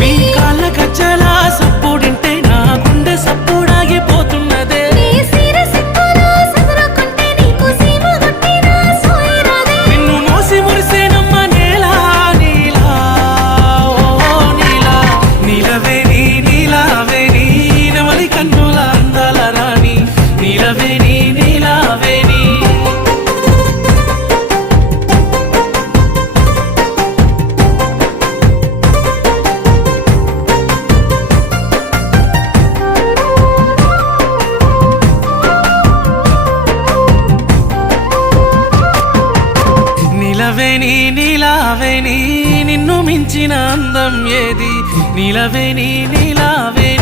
నీ కాళ్ళ గజ్జలా సప్పుడింటే నా గుండె సప్పుడాగిపోతున్నదే నిన్ను మోసి మురిసేనమ్మ నేలా నీలా ఓ నీలా నీలవే నీ నీలావే నీ నవలి కన్నుల అందాల రాణి నీలవే నీ నీలావే నీ నీలవేణి నీలావేణి నిన్ను మించిన అందం ఏది నీలవేణి నీలావేణి